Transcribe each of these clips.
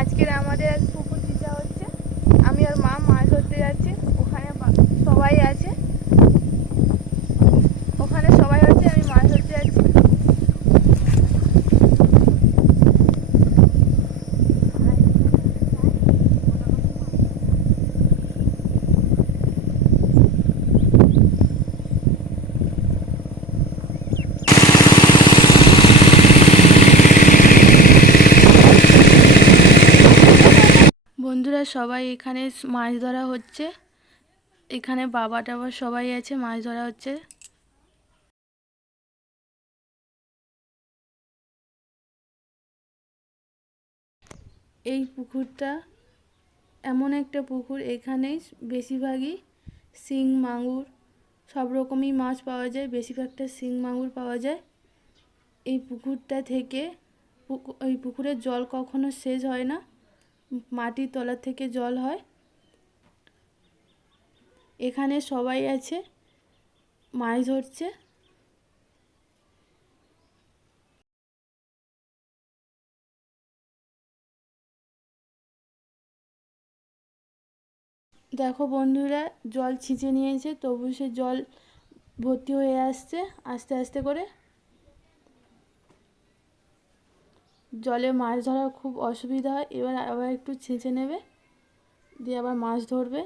আজকের আমাদের পুকুর দিতে হচ্ছে, আমি আর মা মাছ ধরতে যাচ্ছি। ওখানে সবাই আছে, ওখানে সবাই হচ্ছে, আমি মাছ ধরতে যাচ্ছি। বন্ধুরা সবাই এখানে মাছ ধরা হচ্ছে, এখানে বাবা টাবা সবাই আছে, মাছ ধরা হচ্ছে। এই পুকুরটা এমন একটা পুকুর, এখানে বেশিরভাগই শিং মাগুর সব রকমই মাছ পাওয়া যায়, বেশিরভাগটা শিং মাগুর পাওয়া যায়। এই পুকুরটা থেকে এই পুকুরের জল কখনো শেষ হয় না, মাটির তলা থেকে জল হয়। এখানে সবাই আছে, মাছ ধরছে। দেখো বন্ধুরা, জল ছিঁচে নিয়েছে, তবু সে জল ভর্তি হয়ে আসছে আস্তে আস্তে করে। জলে মাছ ধরা খুব অসুবিধা হয়। এবার আবার একটু ছেঁচে নেবে, দিয়ে আবার মাছ ধরবে।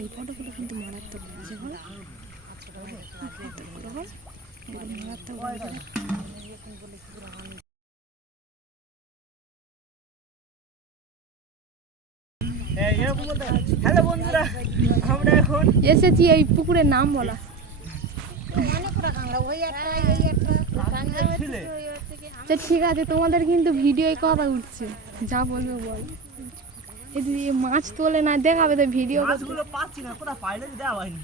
এই ফটোগুলো কিন্তু মারাত্মক বাজে হয়, মারাত্মক হ্যালো বন্ধুরা, আমরা এখন এসেছি এই পুকুরের নাম বলা। ঠিক আছে, তোমাদের কিন্তু ভিডিও কথা উঠছে, যা বলবে বল। যদি মাছ তোলে না দেখাবে তো ভিডিও মাছগুলো পাচ্ছি না, কোথা পাইলে দেওয়া হয়নি।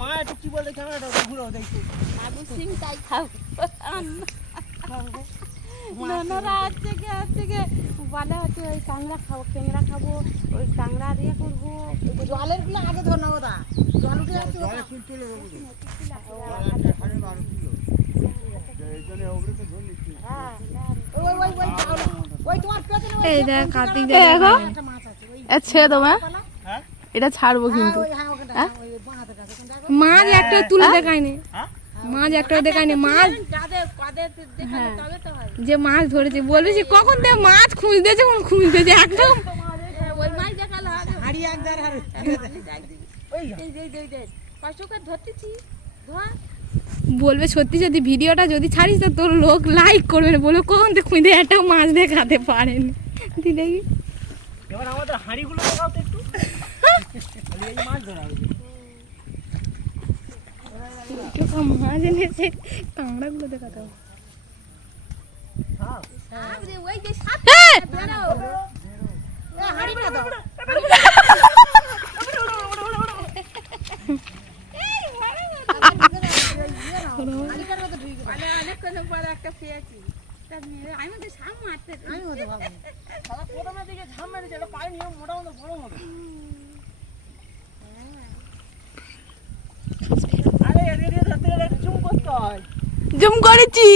মা একটু কি বলে ক্যামেরাটা ঘুরো দেখি, মাগুর সিং তাই খাবো। ননরা হচ্ছে গিয়ে বলে হচ্ছে ওই কাঁংড়া খাবো, ট্যাংরা খাবো, ওই কাঁংড়া দিয়ে করবো। জলের গুলো আগে ধর না, ওটা জল উঠে যাচ্ছে। ছেড়ে দেবো, এটা ছাড়বো কিন্তু। মাছ একটা তুলে দেখায়নি, মাছ একটা দেখায়নি, মাছ যে মাছ ধরেছে বলবে সে কখন থেকে মাছ খুঁজতেছে, খুঁজতেছে একদম। বলবে সত্যি সত্যি ভিডিওটা যদি ছাড়িস তো তোর লোক লাইক করবে না, বলবে কখন থেকে খুঁজে একটা মাছ দেখাতে পারেনি। দেখি এবার আমাদের হাঁড়িগুলো দেখাও তো একটু, এই মাছ ধরা হবে। মাছ এনেছে, কাঁকড়াগুলো দেখাতে হবে। একটা পেয়েছি, আমি তো সাম মারতে প্রথমের দিকে ঝাম মেরেছে, এটা পায়ে নিয়ে মোটামুটি বড় হবে। আরে এদিকে ধরতে গেলে জুম করতে হয়। জুম করেছি।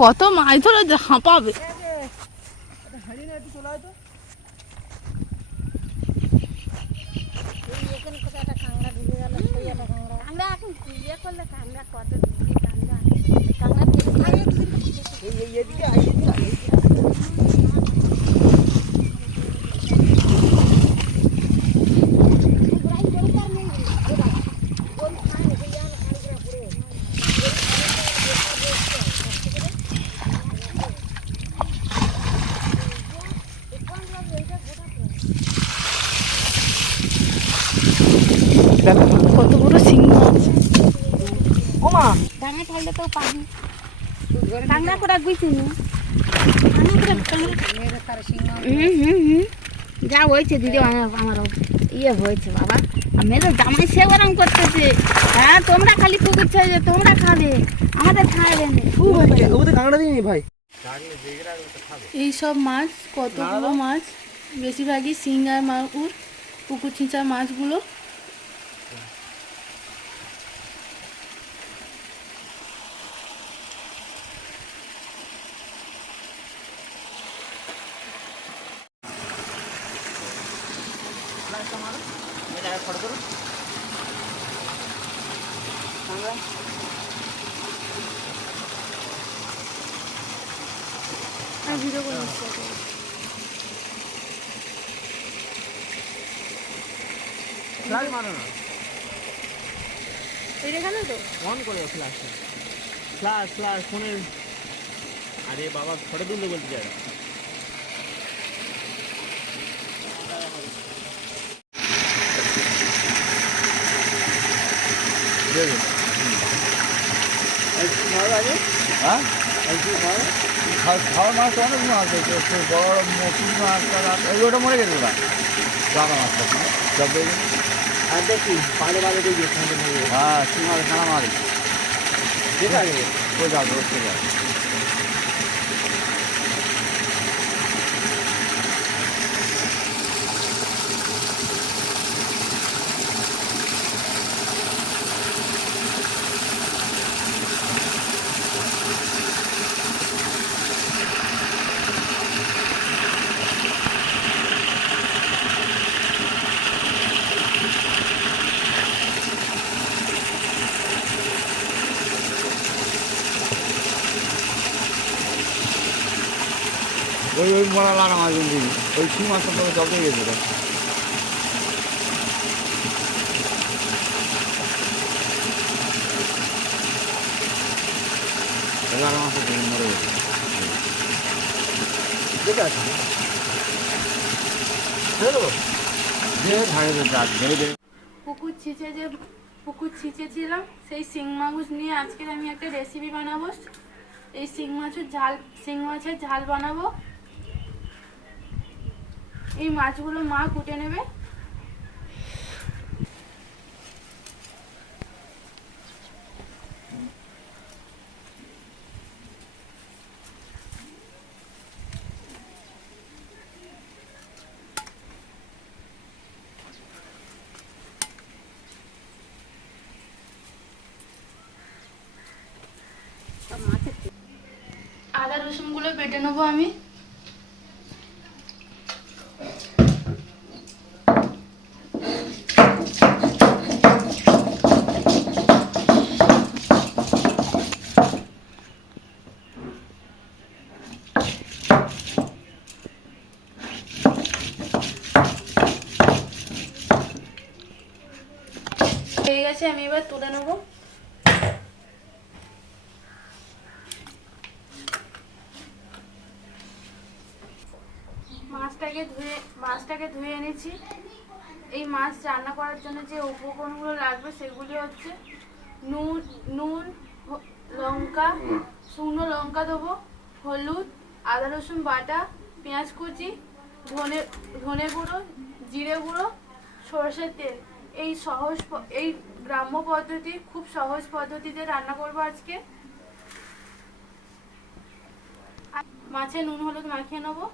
কত মাছ ধরে হাঁপাবে। কত বড় সিংহ আছে। ওমা ডাঙা ঠাইলে তো পাবি। কাঁকড়া করে গুইছি নি মেয়েদের তার সিংহ যা হয়েছে দিদি আমার ইয়ে হয়েছে বাবা মেয়েদের জামাই সে গরম করতেছে। হ্যাঁ তোমরা খালি পুকুর ছেড়ে তোমরা খাবে আমাদের খাবে না খুব ওদের কাঁকড়া দিইনি ভাই। এই সব মাছ কতগুলো মাছ, বেশিরভাগই শিং আর মাগুর, পুকুর ছিঁচা মাছগুলো। ভিডিও করে ফ্ল্যাশ মারো না, এখানে তো অন করে ফ্ল্যাশ ফ্ল্যাশ ফ্ল্যাশ ফোনের। আরে বাবা ফটো তুলতে বলতে চাই। হ্যাঁ খাওয়ার মাছ তো অনেক মাছ আছে, বড় মৌসুমি মাছ ওটা মরে গেছে না জানা মাছটা সব আর দেখি পাড়ে বাড়ে দেখি হ্যাঁ শিং মাছ খানা মাছ ঠিক আছে। ওই যাবে ওই যাবে। ওই মরা লাড়া মাছ দিন ওই শিং মাছটা তবে জবে গেছিল। লাড়া মাছ মরে গেছে। ঠিক আছে পুকুর ছিঁচেছিলাম সেই শিং মাছ নিয়ে আজকের আমি একটা রেসিপি বানাবো। এই শিং মাছের ঝাল বানাবো। এই মাছগুলো মা কুটে নেবে। আদা রসুনগুলো বেটে নেবো আমি। হয়ে গেছে, আমি এবার তুলে নেবো। মাছটাকে ধুয়ে এনেছি। এই মাছ রান্না করার জন্য যে উপকরণগুলো লাগবে সেগুলি হচ্ছে নুন, লঙ্কা, শুকনো লঙ্কা দেবো, হলুদ, আদা রসুন বাটা, পেঁয়াজ কুচি, ধনে গুঁড়ো, জিরে গুঁড়ো, সরষের তেল। এই গ্রাম্য পদ্ধতি, খুব সহজ পদ্ধতিতে রান্না করবো আজকে। মাছে নুন হলুদ মাখিয়ে নেবো।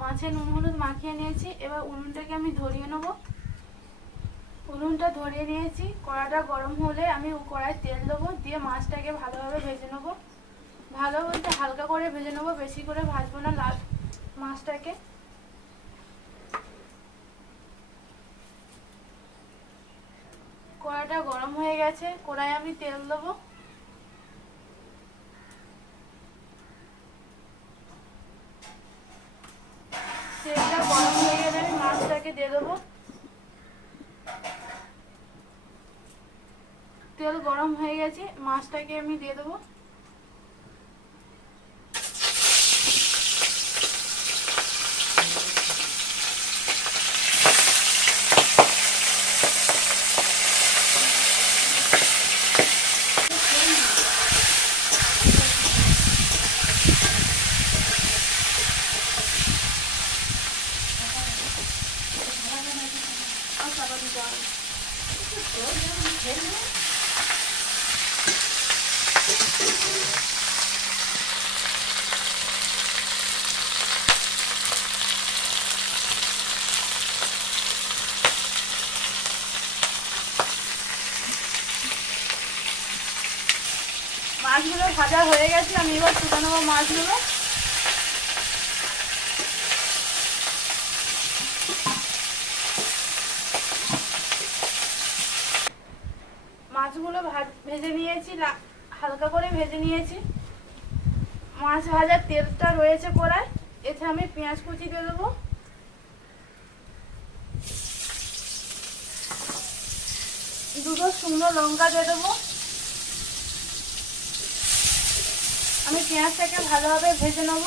মাছে নুন হলুদ মাখিয়ে নিয়েছি। এবার উনুনটাকে আমি ধরিয়ে নেব। উনুনটা ধরিয়ে নিয়েছি। কড়াটা গরম হলে আমি কড়ায় তেল দেবো, দিয়ে মাছটাকে ভালোভাবে ভেজে নেব। ভালো বলতে হালকা করে ভেজে নেবো, বেশি করে ভাজবো না মাছটাকে। কড়াটা গরম হয়ে গেছে, কড়াই আমি তেল দেবো। তেলটা গরম হয়ে গেলে আমি মাছটাকে দিয়ে দেবো। তেল গরম হয়ে গেছে, মাছটাকে আমি দিয়ে দেবো। মাছগুলো ভাজা হয়ে গেছে, আমি এবার তুলে নেবো মাছগুলো। মাছগুলো ভেজে নিয়েছি, হালকা করে ভেজে নিয়েছি। মাছ ভাজার তেলটা রয়েছে কড়ায়, এতে আমি পেঁয়াজ কুচি দিয়ে দেবো। দুটো শুকনো লঙ্কা দিয়ে দেবো। আমি পেঁয়াজটাকে ভালোভাবে ভেজে নেব।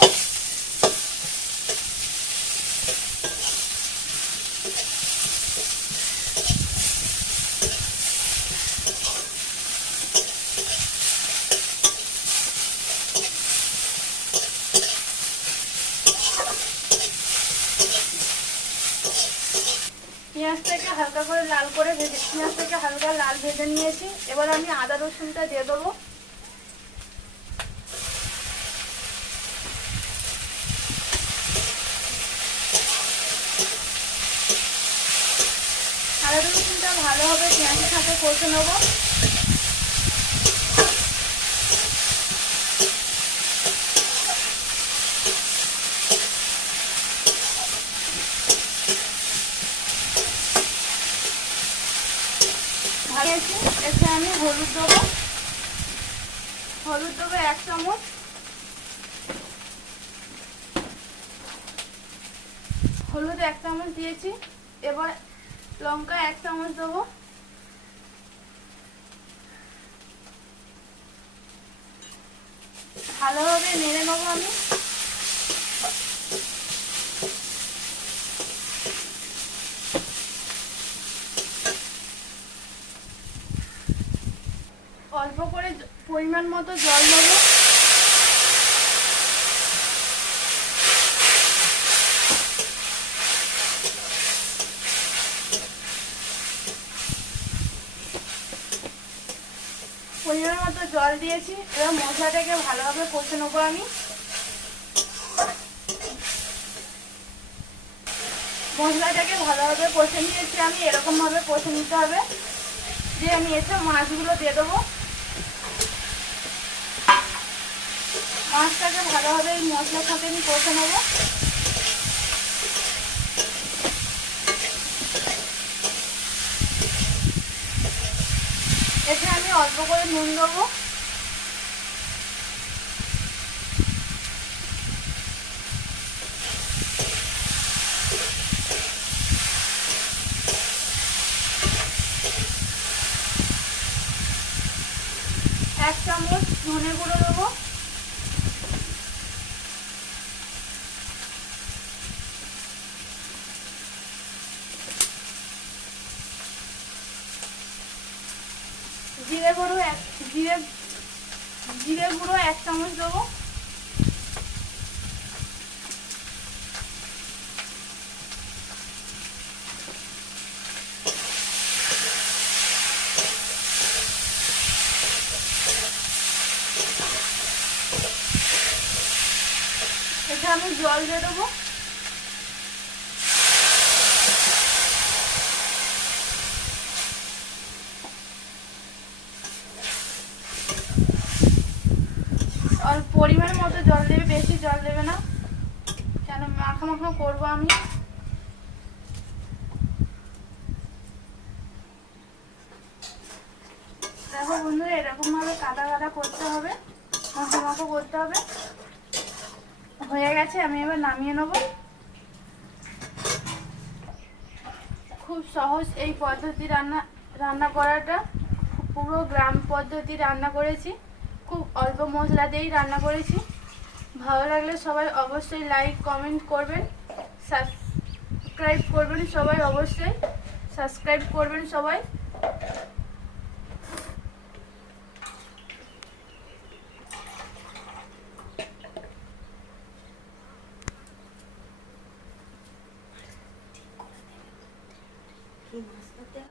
পেঁয়াজটাকে হালকা লাল ভেজে নিয়েছি। এবার আমি আদা রসুনটা দিয়ে দেবো। আদা রসুনটা ভালোভাবে পেঁয়াজের সাথে কষে নেব। এতে আমি হলুদ দেবো 1 চামচ। হলুদ 1 চামচ দিয়েছি। এবার লঙ্কা 1 চামচ দেবো। ভালোভাবে নেড়ে নেবো আমি। অল্প করে পরিমাণ মতো জল দেবো। পরিমাণ মতো জল দিয়েছি। এবার মশলাটাকে ভালোভাবে কষে নেবো আমি। মশলাটাকে ভালোভাবে কষে নিয়েছি আমি। এরকম ভাবে কষে নিতে হবে যে আমি এসে মাছগুলো দিয়ে দেবো। মাছটাকে ভালোভাবে এই মশলার সাথে আমি কষে নেবো। এতে আমি অল্প করে নুন দেবো। এক চামচ ধনে গুঁড়ো দেবো। জিরে গুঁড়ো 1 চামচ দেবো। এতে আমি জল দিয়ে দেবো। অল্প পরিমাণ মতো জল দেবে, বেশি জল দেবে না, কেন মাখা মাখা করবো আমি। দেখো বন্ধুরা, এরকম ভাবে কাটা কাটা করতে হবে, মাখা মাখা করতে হবে। হয়ে গেছে, আমি এবার নামিয়ে নেব। খুব সহজ এই পদ্ধতি রান্না করাটা। পুরো গ্রাম পদ্ধতি রান্না করেছি, খুব অল্প মশলা দিয়েই রান্না করেছি। ভালো লাগলে সবাই অবশ্যই লাইক কমেন্ট করবেন, সাবস্ক্রাইব করবেন সবাই, অবশ্যই সাবস্ক্রাইব করবেন সবাই।